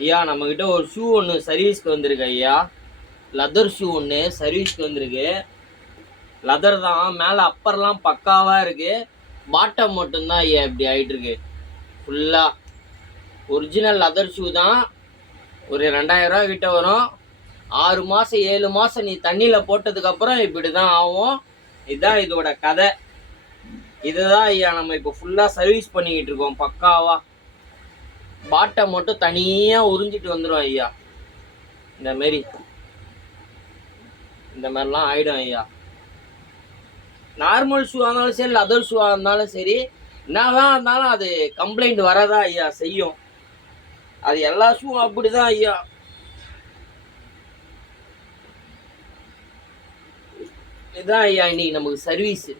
ஐயா நம்மக்கிட்ட ஒரு ஷூ ஒன்று சர்வீஸ்க்கு வந்திருக்கு ஐயா. லெதர் ஷூ ஒன்று சர்வீஸ்க்கு வந்திருக்கு. லெதர் தான், மேலே அப்பர்லாம் பக்காவாக இருக்குது. பாட்டம் மட்டும்தான் ஐயா இப்படி ஆகிட்டு இருக்கு. ஃபுல்லாக ஒரிஜினல் லெதர் ஷூ தான். ஒரு 2000 ரூபா கிட்ட வரும். 6 மாதம் 7 மாதம் நீ தண்ணியில் போட்டதுக்கப்புறம் இப்படி தான் ஆகும். இதுதான் இதோட கதை. இதுதான் ஐயா நம்ம இப்போ ஃபுல்லாக சர்வீஸ் பண்ணிக்கிட்டு இருக்கோம் பக்காவா. பாட்டம் மட்டும் தனியாக உறிஞ்சிட்டு வந்துடும் ஐயா. இந்த மாதிரிலாம் ஆகிடும் ஐயா. நார்மல் ஷூவாக இருந்தாலும் சரி, லெதர் ஷூவாக இருந்தாலும் சரி, என்னதான் இருந்தாலும் அது கம்ப்ளைண்ட் வரதா ஐயா செய்யும். அது எல்லா ஷூவும் அப்படி தான் ஐயா. இதுதான் ஐயா இன்னைக்கு நமக்கு சர்வீஸு.